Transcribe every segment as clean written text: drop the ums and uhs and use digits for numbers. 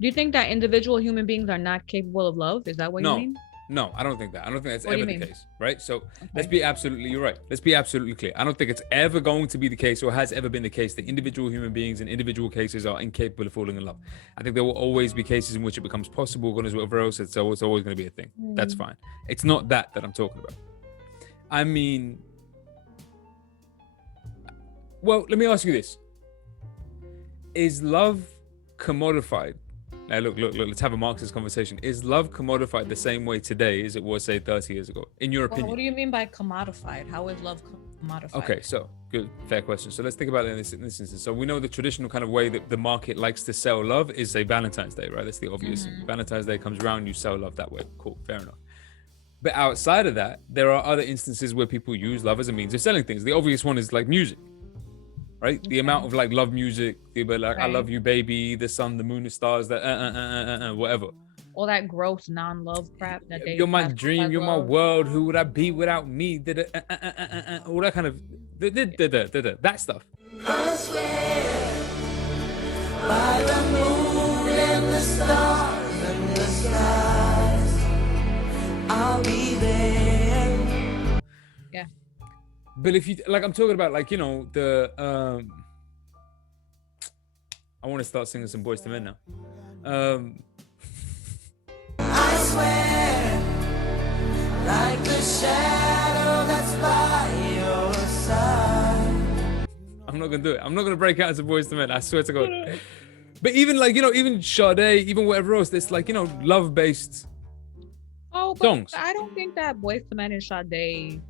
Do you think that individual human beings are not capable of love? Is that what you No, mean? no, I don't think that. I don't think that's What do ever you the mean? case, right? So let's Okay. be absolutely, you're right. Let's be absolutely clear. I don't think it's ever going to be the case or has ever been the case that individual human beings in individual cases are incapable of falling in love. I think there will always be cases in which it becomes possible, God knows whatever else, it's always going to be a thing. That's Mm. fine. It's not that I'm talking about. I mean, well, let me ask you this. Is love commodified? Now, look, let's have a Marxist conversation. Is love commodified the same way today as it was, say, 30 years ago, in your Well, what opinion? do you mean by commodified? How is love commodified? Okay, so good, fair question. So let's think about it in this instance. So we know the traditional kind of way that the market likes to sell love is, say, Valentine's Day, right? That's the obvious thing. Mm-hmm. Valentine's Day comes around, you sell love that way. Cool, fair enough. But outside of that, there are other instances where people use love as a means of selling things. The obvious one is like music, right? The amount Okay. of like love music, like I love Right. you, baby, the sun, the moon, the stars, that whatever. All that gross non-love crap that they You're my classify dream, as you're my love. world. Who would I be without me? All that kind of that stuff. I swear by the moon and the stars and the skies, I'll be there. Yeah. But if you like, I'm talking about like the I want to start singing some Boys to Men now. I swear, like the shadow that's by your side. I'm not gonna do it. I'm not gonna break out into Boys to Men. I swear to God. But even like even Sade, even whatever else, there's like love based Oh, but songs. I don't think that Boyz II Men and Sade.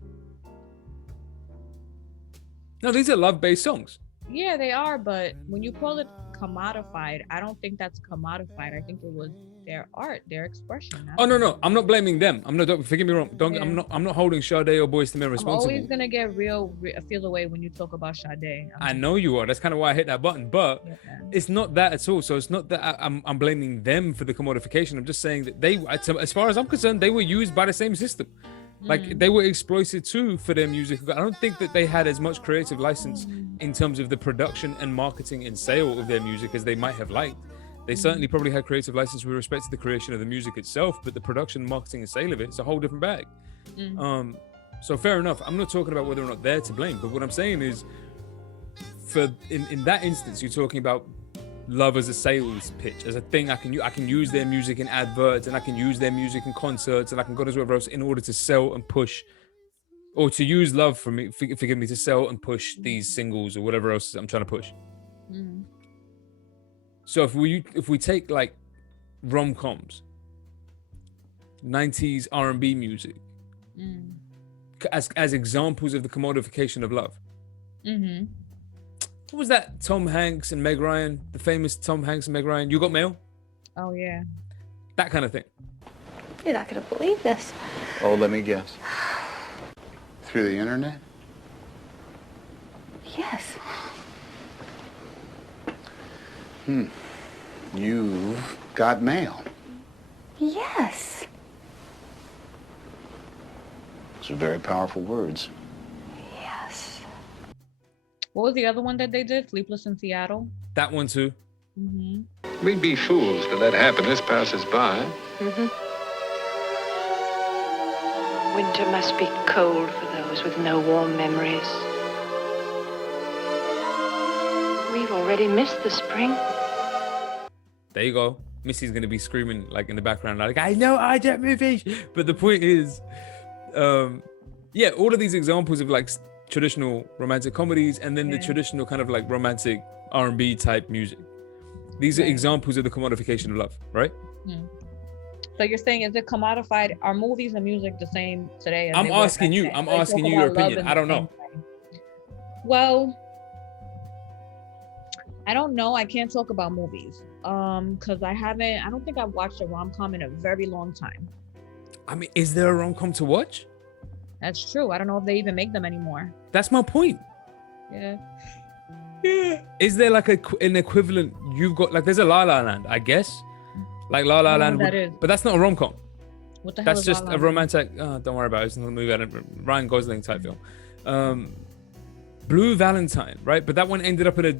No, these are love based songs. Yeah, they are. But when you call it commodified, I don't think that's commodified. I think it was their art, their expression. Oh no, I'm not blaming them. I'm not. Don't forget me wrong. Don't. Yeah. I'm not holding Sade or Boys to Men I'm responsible. always gonna get feel away when you talk about Sade. I know you are. That's kind of why I hit that button. But Yeah. it's not that at all. So it's not that I'm blaming them for the commodification. I'm just saying that they, as far as I'm concerned, they were used by the same system. Like they were exploited too for their music. I don't think that they had as much creative license in terms of the production and marketing and sale of their music as they might have liked. They certainly probably had creative license with respect to the creation of the music itself, but the production, marketing, and sale of it's a whole different bag. So fair enough. I'm not talking about whether or not they're to blame, but what I'm saying is, in that instance, you're talking about love as a sales pitch, as a thing. I can use their music in adverts, and I can use their music in concerts, and I can go to whatever else in order to sell and push, or to use love for me, forgive me, to sell and push these singles or whatever else I'm trying to push. So if we take like rom-coms, 90s R&B music as examples of the commodification of love. What was that? Tom Hanks and Meg Ryan, the famous Tom Hanks and Meg Ryan. You Got Mail? Oh yeah. That kind of thing. You're not gonna believe this. Oh, let me guess. Through the internet? Yes. You've got mail. Yes. Those are very powerful words. Yes. What was the other one that they did? Sleepless in Seattle. That one too. We'd be fools to let happiness pass us by. Winter must be cold for those with no warm memories. We've already missed the spring. There you go. Missy's gonna be screaming like in the background, like I know I don't movies. But the point is, yeah, all of these examples of like traditional romantic comedies, and then the traditional kind of like romantic R&B type music. These are examples of the commodification of love, right? So you're saying, is it commodified? Are movies and music the same today? As I'm they were asking back you. then? I'm They talk asking you your about love opinion. in I the don't know. same way. Well, I don't know. I can't talk about movies because I don't think I've watched a rom-com in a very long time. I mean, is there a rom-com to watch? That's true. I don't know if they even make them anymore. That's my point. Yeah. Is there like an equivalent? You've got like there's a La La Land, I guess. Like La La I don't know Land, what that is. but that's not a rom-com. What the hell That's is just La La a Land? romantic. Don't worry about it. It's not a movie. Ryan Gosling type film. Blue Valentine, right? But that one ended up in a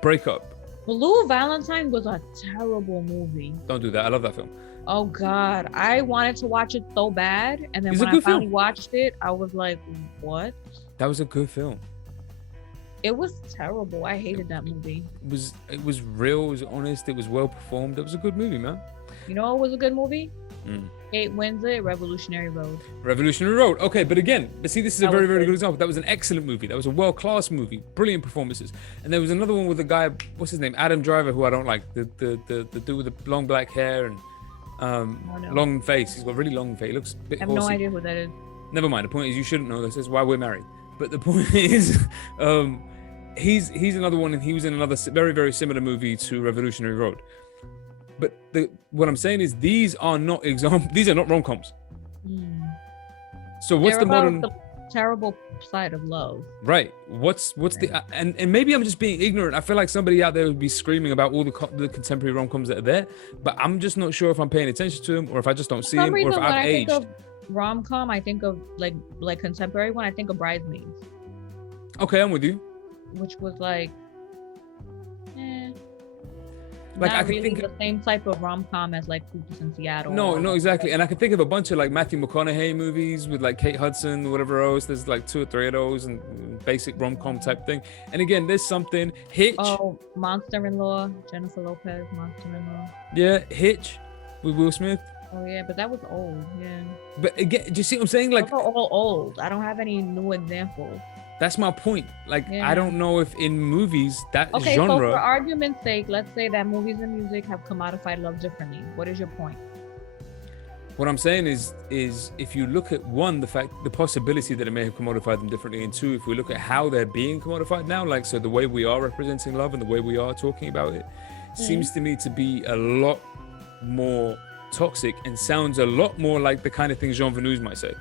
breakup. Blue Valentine was a terrible movie. Don't do that. I love that film. Oh God, I wanted to watch it so bad, and then It's a when I good finally film. watched it, I was like, "What?" That was a good film. It was terrible. I hated that movie. It was real. It was honest. It was well performed. It was a good movie, man. You know what was a good movie? Mm. Kate Winslet, Revolutionary Road. Revolutionary Road. Okay, but again, see, this is a That very, was very good. good example. That was an excellent movie. That was a world-class movie. Brilliant performances. And there was another one with a guy, what's his name? Adam Driver, who I don't like. The dude with the long black hair and Oh, no. long face. He's got really long face. He looks a bit I have no horsey. idea who that is. Never mind. The point is, you shouldn't know this. That's why we're married. But the point is, he's another one, and he was in another very, very similar movie to Revolutionary Road. But what I'm saying is, these are not rom-coms. So what's They're the about modern the terrible side of love. right? What's the and maybe I'm just being ignorant. I feel like somebody out there would be screaming about all the contemporary rom-coms that are there, but I'm just not sure if I'm paying attention to them or if I just don't see For them some or reason, if when I've I think aged. of rom-com, I think of like contemporary one. I think of Bridesmaids, Okay, I'm with you. which was like, eh, Like, I not can really think the same type of rom-com as like Sleepless in Seattle. No, exactly. And I can think of a bunch of like Matthew McConaughey movies with like Kate Hudson, whatever else. There's like 2 or 3 of those and basic rom-com type thing. And again, there's something Hitch. Oh, Monster-in-Law, Jennifer Lopez, Monster-in-Law. Yeah, Hitch with Will Smith. Oh yeah, but that was old. Yeah, But again, do you see what I'm saying? Like, those are all old. I don't have any new examples. that's my point. Like, Yeah. I don't know if in movies that Okay, so genre. for argument's sake, let's say that movies and music have commodified love differently. What is your point? What I'm saying is if you look at one, the possibility that it may have commodified them differently, and two, if we look at how they're being commodified now, like so the way we are representing love and the way we are talking about it, seems to me to be a lot more toxic and sounds a lot more like the kind of things Jean Venus might say.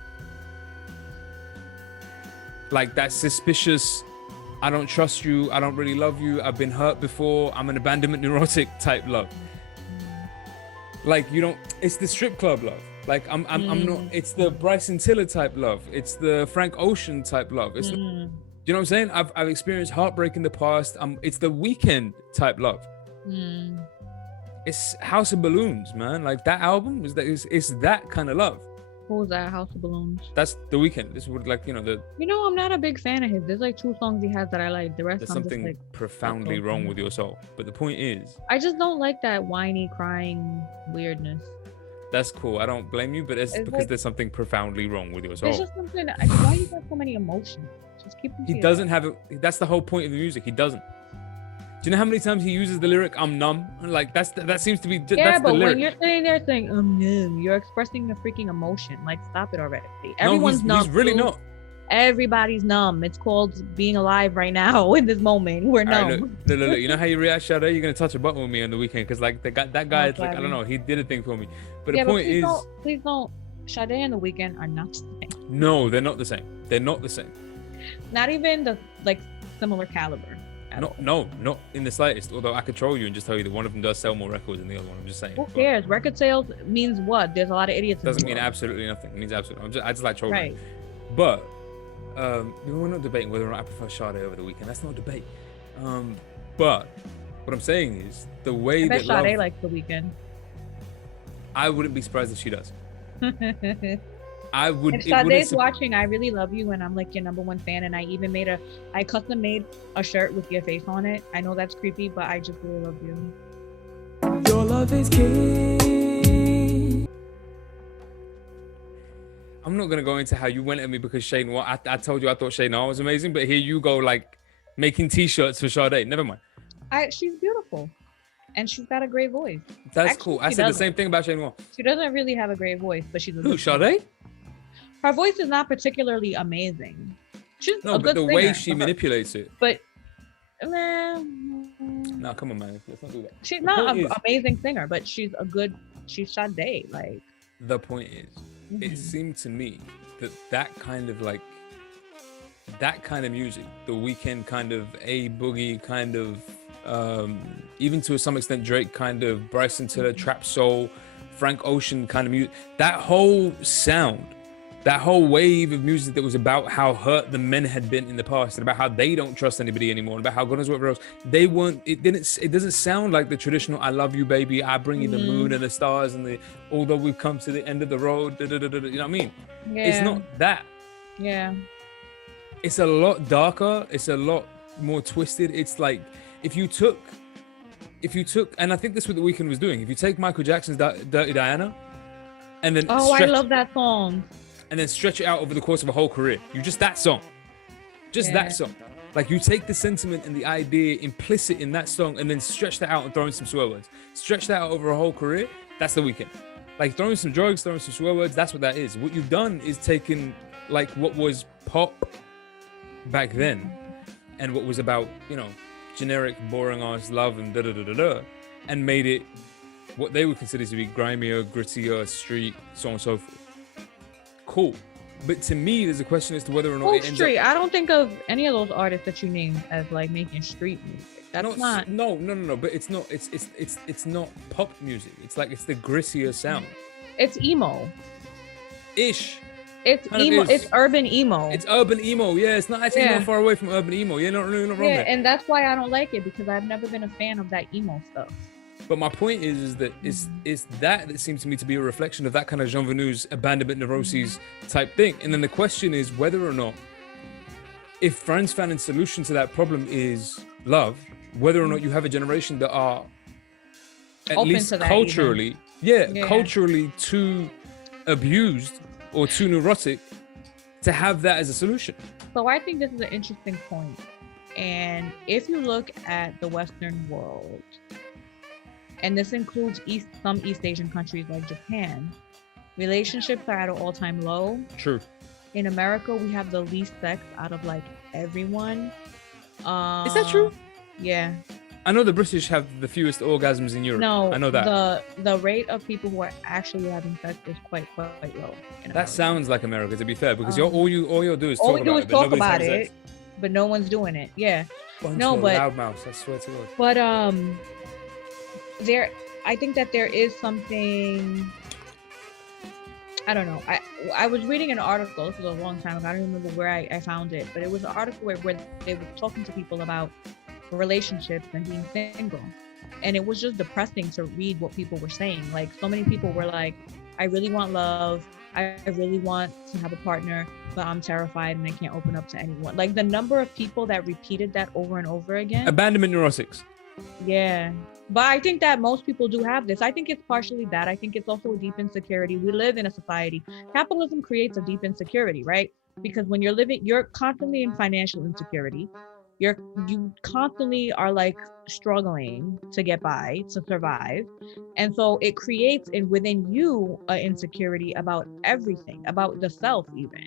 Like that suspicious, I don't trust you, I don't really love you, I've been hurt before, I'm an abandonment neurotic type love. Like you don't, it's the strip club love. Like I'm not, it's the Bryson Tiller type love. It's the Frank Ocean type love. It's, you know what I'm saying? I've experienced heartbreak in the past. It's the Weekend type love. It's House of Balloons, man. Like that album it's that kind of love. What was that? House of Balloons. That's the Weekend. This would like, I'm not a big fan of his. There's like 2 songs he has that I like. The rest there's I'm just something like, profoundly wrong with your soul. But the point is, I just don't like that whiny crying weirdness. that's cool. I don't blame you, but it's because like- there's something profoundly wrong with your There's soul. just something. Why you got so many emotions? Just keep them to He doesn't have it. That's the whole point of the music. He doesn't. Do you know how many times he uses the lyric "I'm numb"? Like that seems to be. Yeah, That's but the lyric. when you're sitting there saying numb, you're expressing a freaking emotion. Like, stop it already. No, Everyone's numb. he's really dude. not. Everybody's numb. It's called being alive right now in this moment. We're All numb. right, look. You know how you react, Sade? You're gonna touch a button with me on the weekend because like that guy, it's like I don't know. He did a thing for me. But yeah, the point please is, please don't. Sade and The Weeknd are not the same. no, they're not the same. They're not the same. Not even the similar caliber. at all. No, not in the slightest. Although I could troll you and just tell you that one of them does sell more records than the other one. I'm just saying. Who But cares? Record sales means what? There's a lot of idiots. in the doesn't mean world. absolutely nothing. It means absolutely. I just like trolling. Right. But we're not debating whether or not I prefer Sade over the weekend. That's not a debate. But what I'm saying is the way I that bet love, Sade likes The Weeknd. I wouldn't be surprised if she does. If I would. It Sade's wouldn't sur- watching, I really love you and I'm like your #1 fan, and I even I custom made a shirt with your face on it. I know that's creepy, but I just really love you. Your love is key. I'm not gonna go into how you went at me because Shane. I told you I thought Shane was amazing, but here you go like making T-shirts for Sade. Never mind. She's beautiful, and she's got a great voice. That's Actually, cool. I she said the doesn't. same thing about Shane Wall. She doesn't really have a great voice, but she's a Who? good singer. Sade? Her voice is not particularly amazing. She's No, a but good the singer, way she but- manipulates it. But No, come on, man. Let's not do that. she's The not point an is- amazing singer, but she's Sade. Like, The point is, it Mhm. seemed to me that kind of like that kind of music, the Weeknd kind of A Boogie kind of, even to some extent Drake kind of, Bryson Tiller trap soul, Frank Ocean kind of music. That whole sound That whole wave of music that was about how hurt the men had been in the past and about how they don't trust anybody anymore and about how God knows whatever else. It doesn't sound like the traditional "I love you, baby, I bring you the moon and the stars and the although we've come to the end of the road," you know what I mean? Yeah. It's not that. Yeah. It's a lot darker. It's a lot more twisted. It's like if you took, and I think that's what The Weeknd was doing. If you take Michael Jackson's Dirty Diana, and then I love that song. And then stretch it out over the course of a whole career. You just that song. That song. Like you take the sentiment and the idea implicit in that song and then stretch that out and throw in some swear words. Stretch that out over a whole career. That's The Weeknd. Like throwing some drugs, throwing some swear words. That's what that is. What you've done is taken like what was pop back then and what was about, generic, boring ass love and and made it what they would consider to be grimier, grittier, street, so on and so forth. Cool. But to me, there's a question as to whether or not it ends street. up... I don't think of any of those artists that you named as like making street music. That's not. No. But it's not. It's not pop music. It's like it's the grittier sound. It's emo. Ish. It's emo. It's urban emo. It's urban emo. Yeah, it's not actually not far away from urban emo. You're not wrong there. And that's why I don't like it because I've never been a fan of that emo stuff. But my point is that it's that seems to me to be a reflection of that kind of Jean Venus abandonment neuroses type thing. And then the question is whether or not, if Franz Fanon's solution to that problem is love, whether or not you have a generation that are at open least to that culturally, culturally too abused or too neurotic to have that as a solution. So I think this is an interesting point. And if you look at the Western world, and this includes some East Asian countries like Japan, relationships are at an all-time low. True. In America, we have the least sex out of like everyone. Is that true? Yeah. I know the British have the fewest orgasms in Europe. No, I know that. The rate of people who are actually having sex is quite low. That sounds like America, to be fair, because all you'll do is talk about it, but no one's doing it. Yeah. Bunch no, of but loudmouths, I swear to God. But I think that there is something. I don't know. I was reading an article. This was a long time ago. I don't remember where I found it, but it was an article where they were talking to people about relationships and being single, and it was just depressing to read what people were saying. Like so many people were like, I really want love, I really want to have a partner, but I'm terrified and I can't open up to anyone. Like the number of people that repeated that over and over again. Abandonment neurotics. Yeah, but I think that most people do have this. I think it's partially that. I think it's also a deep insecurity. We live in a society. Capitalism creates a deep insecurity, right? Because when you're constantly in financial insecurity. You constantly are like struggling to get by, to survive. And so it creates within you an insecurity about everything, about the self even.